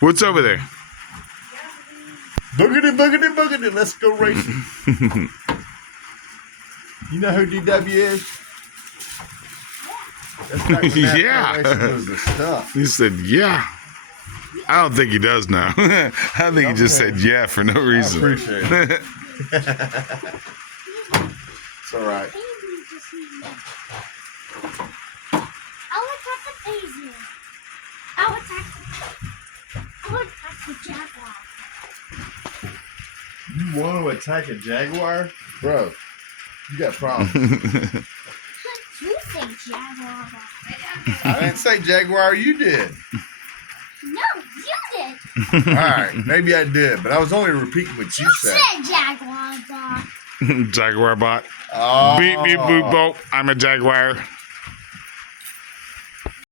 What's over there? Boogity, boogity, boogity. Let's go racing. You know who DW is? That's back when NASCAR Yeah. racing was the stuff. He said, yeah. I don't think he does now. I think he just said yeah for no I reason. appreciate it. It's all right. I'll attack the daisy. I'll attack the jaguar. You want to attack a jaguar? Bro, you got problems. You say jaguar. I didn't say jaguar, you did. No, you did. All right, maybe I did, but I was only repeating what you You said. said jaguar. Jaguar bot. Oh. Beep, beep, boop, boop. I'm a jaguar.